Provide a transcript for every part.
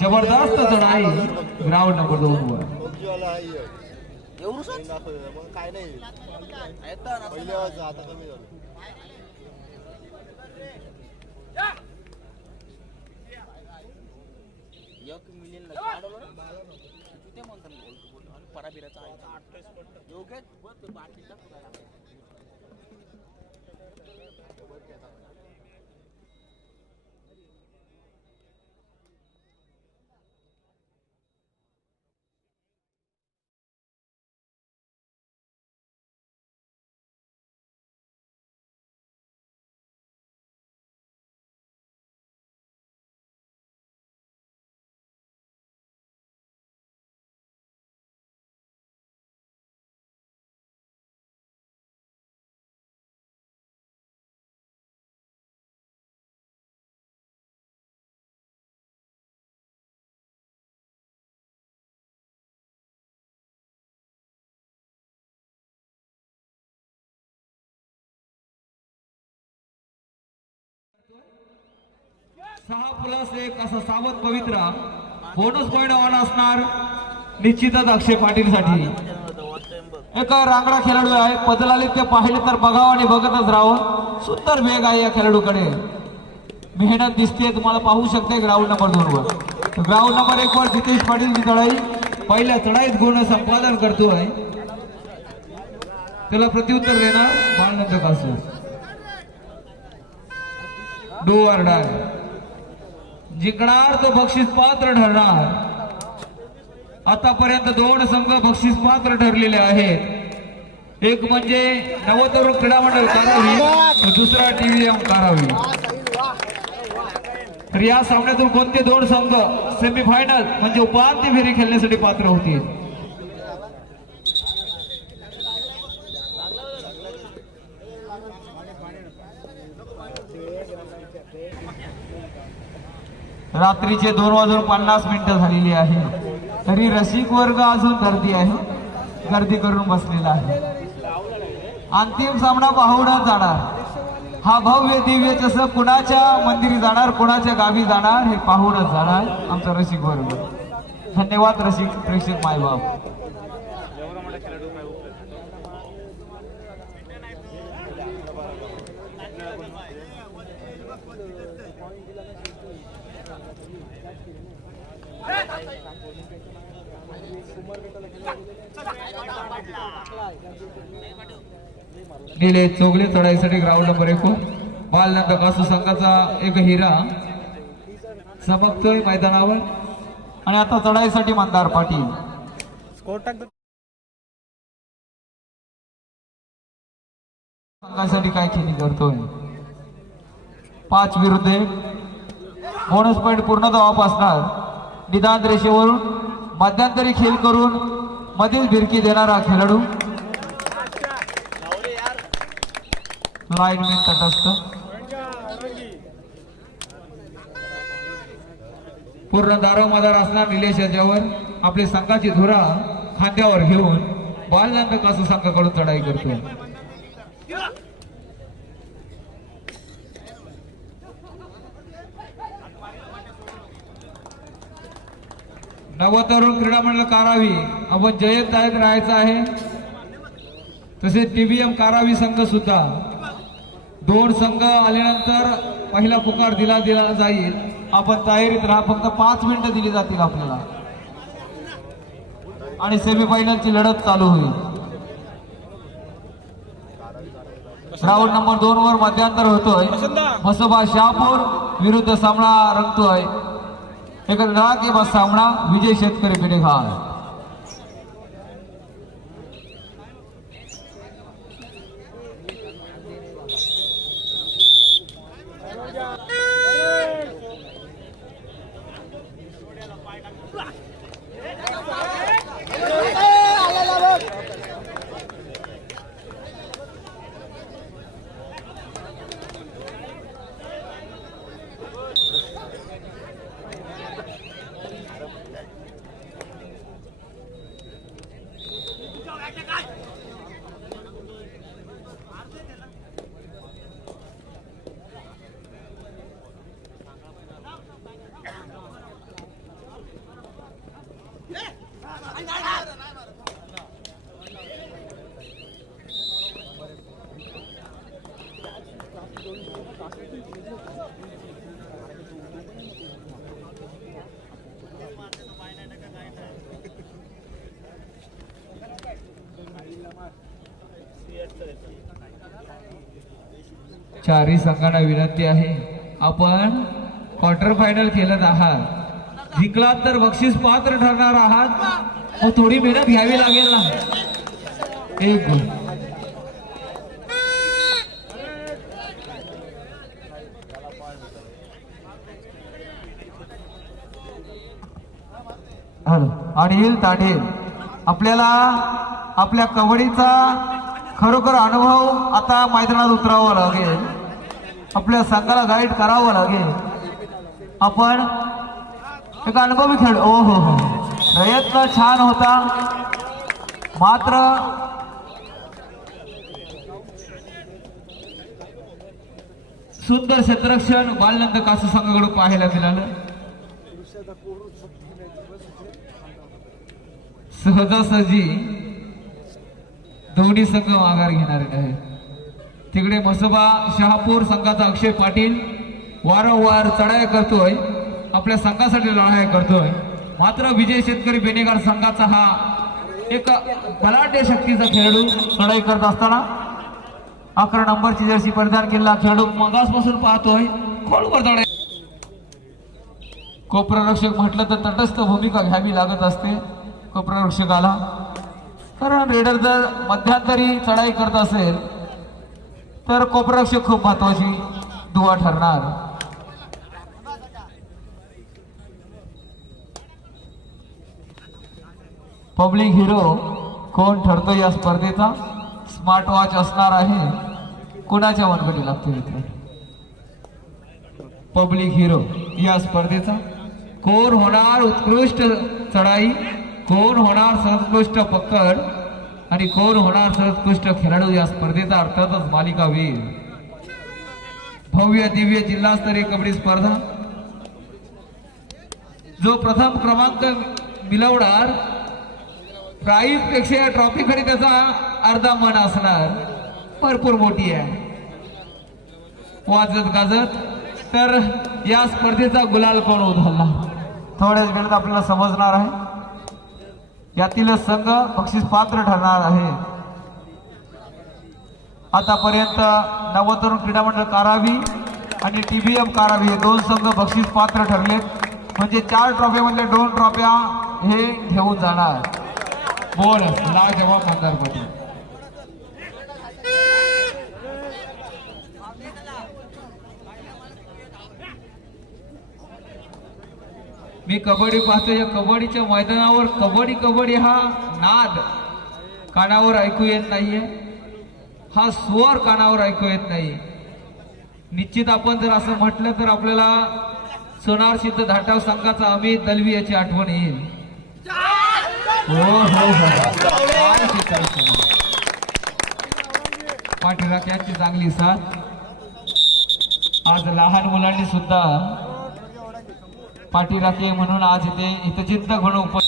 जबरदस्त चढाई ground number 2 वर. काय नाही आता कमी झालं. सहा प्लस एक असा सावध पवित्रा बोनस पॉइंट ऑन असणार निश्चितच अक्षय पाटील साठी. एक रांगडा खेळाडू आहे, बदलाले ते पाहिले तर बघावं आणि बघतच राहावं. सुंदर वेग आहे या खेळाडूकडे, मेहनत दिसते तुम्हाला, पाहू शकते ग्राउंड नंबर 2 वर. ग्राउंड नंबर 1 वर जितेश पाटील चढाई पहिल्या चढाईत गुण संपादन करतोय, त्याला प्रत्युत्तर देणार बाळनंद कासू. डू ऑर डाय, जिंकणार तो बक्षीस पात्र ठरणार. आतापर्यंत 2 संघ बक्षीस पात्र ठरलेले आहेत, एक म्हणजे नवतरुण क्रीडा मंडळ कारावी, दुसरा टीव्हीएम कारावी. तर या सामन्यातून कोणते 2 संघ सेमीफायनल म्हणजे उपांत्य फेरी खेळण्यासाठी पात्र होतील. रात्रीचे 2:50 झालेली आहे, तरी रसिक वर्ग अजून गर्दी आहे, गर्दी करून बसलेला आहे. अंतिम सामना पाहुण्यात जाणार. हा भव्य दिव्य जसं कुणाच्या मंदिरी जाणार, कुणाच्या गावी जाणार हे पाहुणच जाणार आमचा रसिक वर्ग. धन्यवाद रसिक प्रेक्षक मायबाप. नीले चोगले चढाईसाठी ग्राउंड नंबर 1 बालनंद कासू संघाचा एक हिरा चमकतोय मैदानावर. आणि आता चढाईसाठी मंदार पाटील. संघासाठी काय खेळी करतोय. 5 विरुद्ध 1, बोनस पॉइंट पूर्ण धावा असणार. निदान रेषेवरून मध्यंतरी खेळ करून मधील भिरकी देणारा खेळाडू. लाईनमॅन तटस्थ. पूर्ण दारोमदार असणार निलेश याच्यावर आपली संघाची धुरा खांद्यावर घेऊन बालनंद कासू संघाकडून चढाई करतो. नवतरुण क्रीडा मंडळ कारावी आपण जयदायक राहायचं आहे. तसेच टीव्हीएम कारावी संघ सुद्धा 2 संघ आल्यानंतर पहिला पुकार दिला जाईल. आपण तयारीत राहा, फक्त 5 मिनिटं दिली जातील आपल्याला आणि सेमीफायनलची लढत चालू होईल. राऊंड नंबर 2 वर मध्यांतर होतोय. म्हसोबा शहापूर विरुद्ध सामना रंगतोय. एक लढा सामना विजय शेतकरी पेडेघाट. चारही संघांना विनंती आहे, आपण क्वार्टर फायनल खेळत आहात, जिंकलात तर बक्षीस पात्र ठरणार आहात, मग थोडी मेहनत घ्यावी लागेल ना. एक गुण. अनिल तांडेल, आपल्याला आपल्या कबड्डीचा खरोखर अनुभव आता मैदानात उतरावा लागेल, आपल्या संघाला गाईड करावं लागेल. आपण एक अनुभवी खेळ. ओ हो हो, प्रयत्न छान होता, मात्र सुंदर क्षेत्ररक्षण बालनंद कासू संघाकडून पाहायला मिळालं. सहजासहजी दोन्ही संघ माघार घेणारे आहेत. तिकडे मसोबा शहापूर संघाचा अक्षय पाटील वारंवार चढाई करतोय, आपल्या संघासाठी लढाई करतोय, मात्र विजय शेतकरी बेनेगार संघाचा हा एक बलाढ्य शक्तीचा खेळाडू चढाई करत असताना 11 नंबरची जर्सी परिधान केलेला खेळाडू मगासपासून पाहतोय खोलवर चढाई. कोपररक्षक म्हटलं तर तटस्थ भूमिका घ्यावी लागत असते कोपररक्षकाला, कारण रेडर जर मध्यंतरी चढाई करत असेल तर कोपररक्षक खूप महत्वाची दुवा ठरणार. पब्लिक हिरो कोण ठरतो या स्पर्धेचा? स्मार्ट वॉच असणार आहे, कोणाच्या मनगटी लागतो इथे? पब्लिक हिरो या स्पर्धेचा कोण होणार उत्कृष्ट चढाई, कोण होणार सर्वोत्कृष्ट पकड आणि कोण होणार सर्वोत्कृष्ट खेळाडू या स्पर्धेचा अर्थातच मालिकावीर. भव्य दिव्य जिल्हास्तरीय कबड्डी स्पर्धा, जो प्रथम क्रमांक मिळवणार प्राईज पेक्षा ट्रॉफी कडे त्याचा अर्धा मन असणार, भरपूर मोठी आहे. वाजत गाजत तर या स्पर्धेचा गुलाल कोण उधळला थोड्याच वेळात आपल्याला समजणार आहे. यातील संघ बक्षीस पात्र ठरणार आहे. आतापर्यंत नवतरुण क्रीडा मंडळ कारावी आणि TBM कारावी हे दोन संघ बक्षीस पात्र ठरले, म्हणजे 4 ट्रॉफ्यामधल्या 2 ट्रॉफ्या हे घेऊन जाणार. बोनस लाजवाब मंदारपती. मी कबड्डी पाहतो, या कबड्डीच्या मैदानावर कबड्डी कबड्डी हा नाद कानावर ऐकू येत नाहीये, हा स्वर कानावर ऐकू येत नाही. निश्चित आपण जर असं म्हटलं तर आपल्याला सोनार सिद्ध धाटाव संघाचा अमित दलवी याची आठवण येईल. पाठीराख्यांची चांगली साथ. आज लहान मुलांनी सुद्धा पाठीराखे म्हणून आज इथे हितचिंतक म्हणून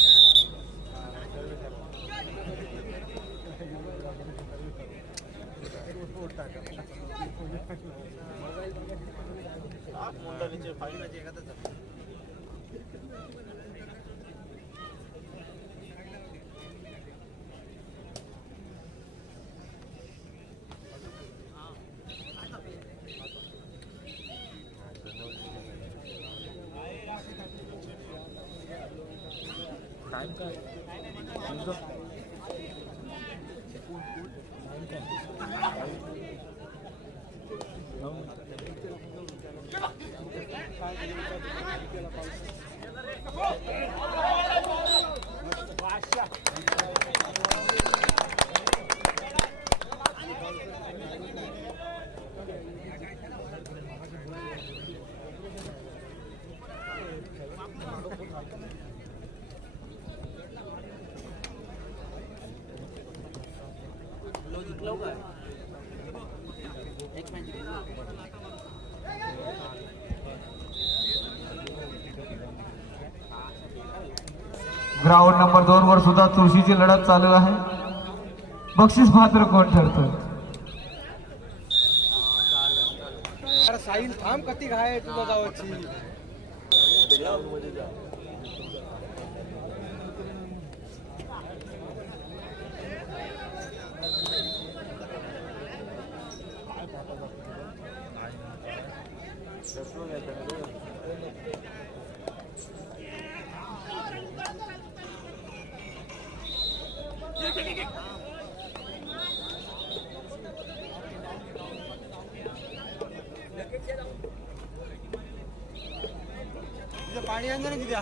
ग्राउंड नंबर 2 वर सुद्धा चुरशीची लढत चालू आहे. बक्षीस पात्र कोण ठरतं? साहिल थांब, कती घाय तुला गावाची. तिथे पाणी आणलं ना तिथे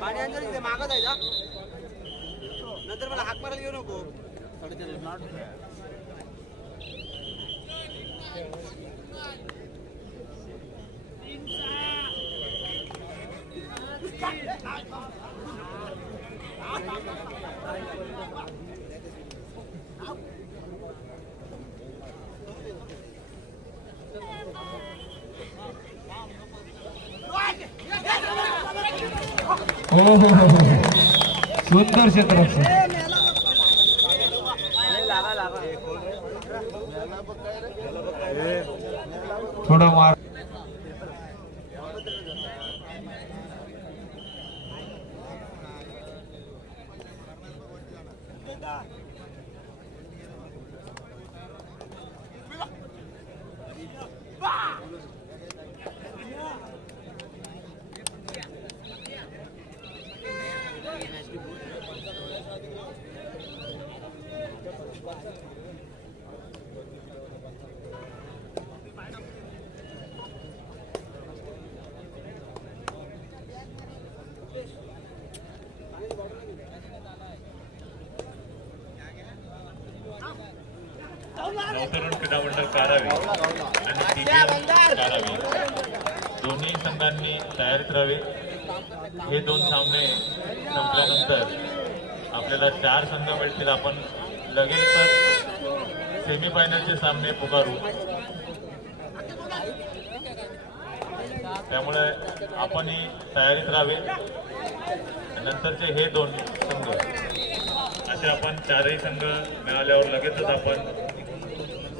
पाणी आणलं तिथे मागत आहे का नंतर मला हाक मारायला येऊ नको हो सुंदर क्षेत्ररक्षण थोडं मार नवतरुण क्रीडा मंडळ कारावी आणि TBM कारावी दोन्ही संघांनी तयारीत राहावे. हे दोन सामने संपल्यानंतर आपल्याला 4 संघ मिळतील. आपण लगेचच सेमीफायनलचे सामने पुकारू. त्यामुळे आपणही तयारीत राहावे. नंतरचे हे दोन संघ असे आपण 4ही संघ मिळाल्यावर लगेचच आपण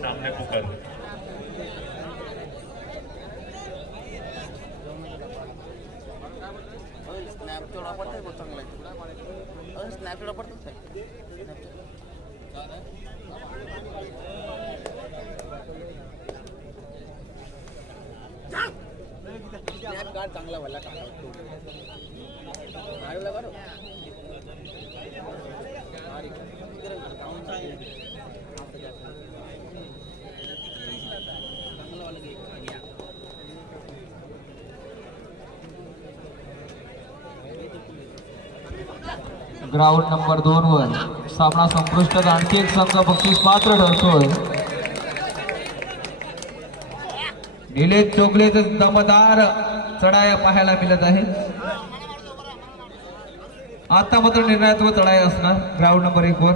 सामने पुकारू. चांगला वाला ग्राउंड नंबर 2 वर सामना संपुष्टात आणखी एक संघ बक्षीस पात्र ठरतोय. निलेश चोगलेचे दमदार चढाया पाहायला मिळत आहे. आता मात्र निर्णयात्मक चढाई असणार ग्राउंड नंबर 1 वर.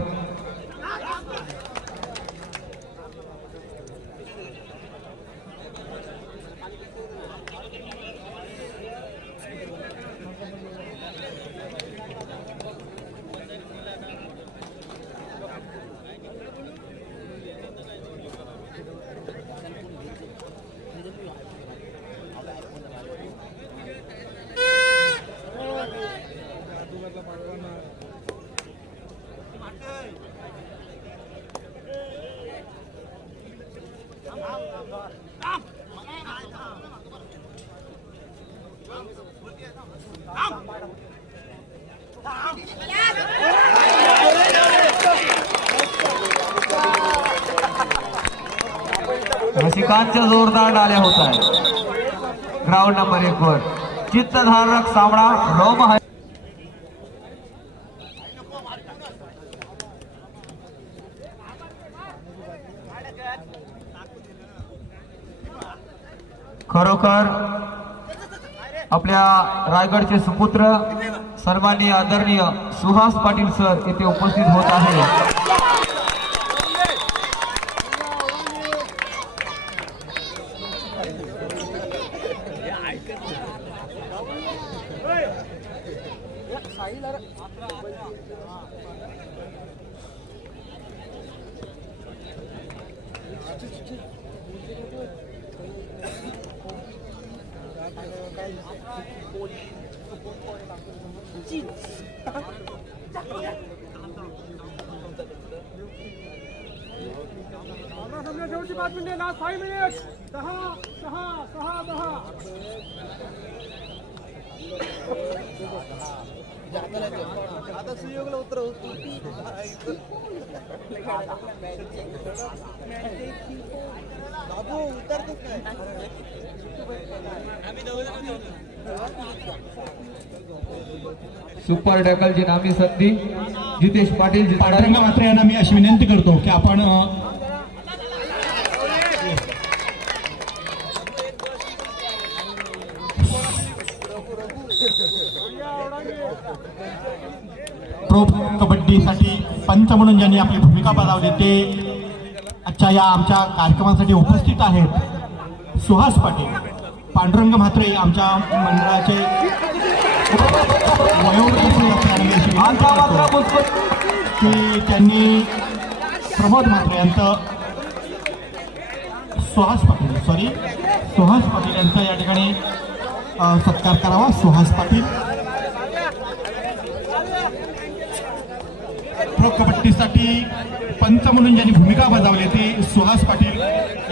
रसिकांच्या जोरदार डाल्या होत आहेत ग्राउंड नंबर 1 वर. चित्तधारक सामना रोम खरोखर आपल्या रायगडचे सुपुत्र सन्माननीय आदरणीय सुहास पाटील सर येथे उपस्थित होत आहे. शेवटची 5 मिनिटे लास्ट 5 मिनिट्स 10. आता सुयोगला उतरव बाबू उतरतोच काय आम्ही दोघं सुपर टॅकलची नामी संधी जितेश पाटील पांडुरंग मात्रे यांना मी अशी विनंती करतो की आपण प्रो कबड्डीसाठी पंच म्हणून ज्यांनी आपली भूमिका बजावली ते आजच्या या आमच्या कार्यक्रमासाठी उपस्थित आहेत सुहास पाटील. पांडुरंग म्हात्रे आमच्या मंडळाचे की त्यांनी प्रमोद म्हात्रे यांचं सुहास पाटील यांचा या ठिकाणी सत्कार करावा. सुहास पाटील प्रो कबड्डीसाठी पंच म्हणून ज्यांनी भूमिका बजावली ती सुहास पाटील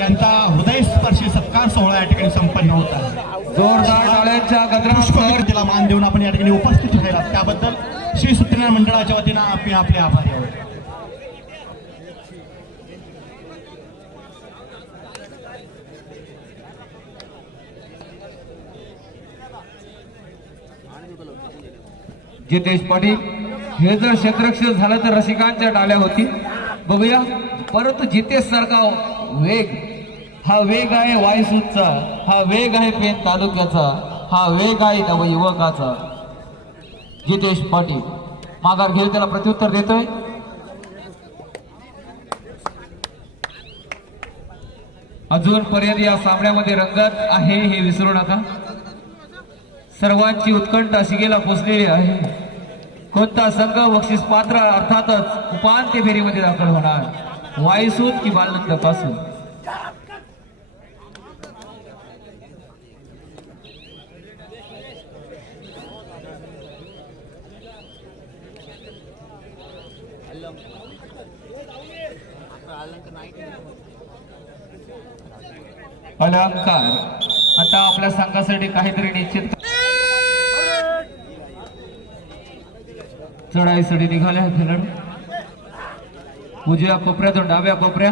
यांचा हृदयस्पर्शी सत्कार सोहळा या ठिकाणी संपन्न होत आहे. जोरदार टाळ्यांच्या गजरात तिला मान देऊन आपण या ठिकाणी उपस्थित राहिलात त्याबद्दल श्री सत्यनारायण मंडळाच्या वतीनं आम्ही आपले आभारी आहोत. जितेश पाटील हे जर क्षेत्ररक्षण झालं तर रसिकांच्या टाळ्या होती बघूया. परंतु जितेश सारखा वेग, हा वेग आहे वायसूचा, हा वेग आहे पेन तालुक्याचा, हा वेग आहे नवयुवकाचा. जितेश पाटील माघार घेईल, त्याला प्रत्युत्तर देतोय. अजूनपर्यंत या सामन्यामध्ये रंगत आहे हे विसरू नका. सर्वांची उत्कंठा शिगेला पोचलेली आहे. कोणता संघ बक्षीस पात्र अर्थातच उपांत्य फेरीमध्ये दाखल होणार, वायसूत की बालनंद पासून. अलंकार आता आपल्या संघासाठी काहीतरी निश्चित चढाईसाठी निघाले खेळाडू. उजव्या कोपऱ्यातून डाव्या कोपऱ्या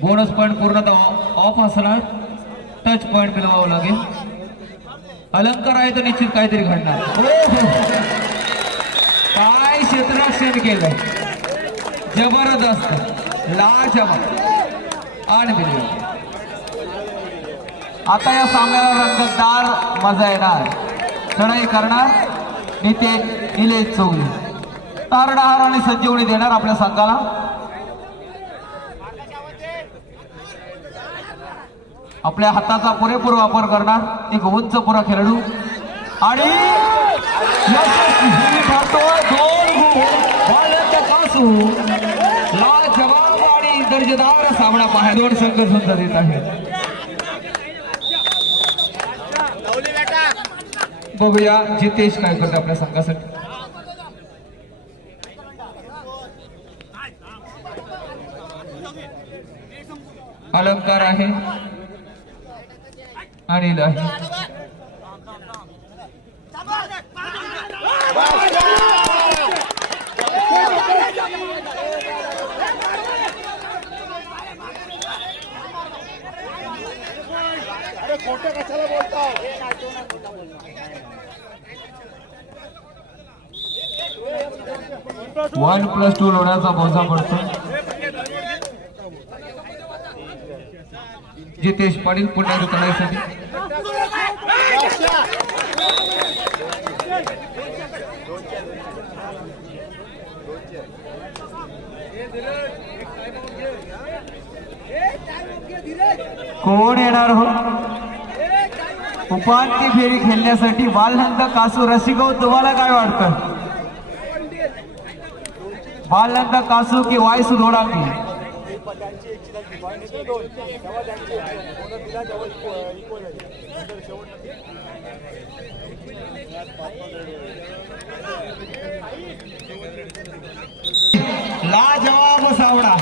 बोनस पॉईंट पूर्णतः ऑफ असणार, टच पॉईंट मिळवावं लागेल. अलंकार आहे तर निश्चित काहीतरी घडणार. काय क्षेत्ररक्षण केलं, जबरदस्त, लाजवाब आणि बिलकुल. आता या सामन्याला रंगतदार मजा येणार. चढाई करणार निलेश चौगले, तारणाहार आणि संजीवनी देणार आपल्या संघाला. आपल्या हाताचा पुरेपूर वापर करणार एक उंच पुरा खेळाडू आणि लाजवाब आणि दर्जेदार सामना पाहायला दोन संघ सुद्धा देत आहेत. बघूया जितेश काय करतो आपल्या संघासाठी. अलंकार आहे, अनिल आहे. अरे खोटं कशाला बोलता. 1+2 लोण्याचा बोजा पडतो. जितेश पाटील पुन्हा दुकानासाठी कोण येणार हो उपांत्य फेरी खेळण्यासाठी? बालनंद कासू रसिको, तुम्हाला काय वाटतं? बालनंद कासू की वायसू धोडांगी? लाजवाब सावडा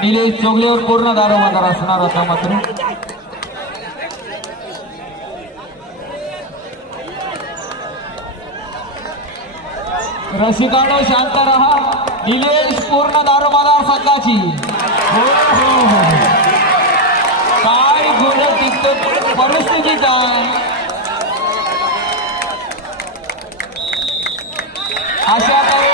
निलेश चोगलेवर पूर्ण दारोमदार असणार होता मात्र रसिकांनो शांत रहा. निलेश पूर्ण दारोमदार संघाची काय गुण टिकतो परिस्थिती काय अशा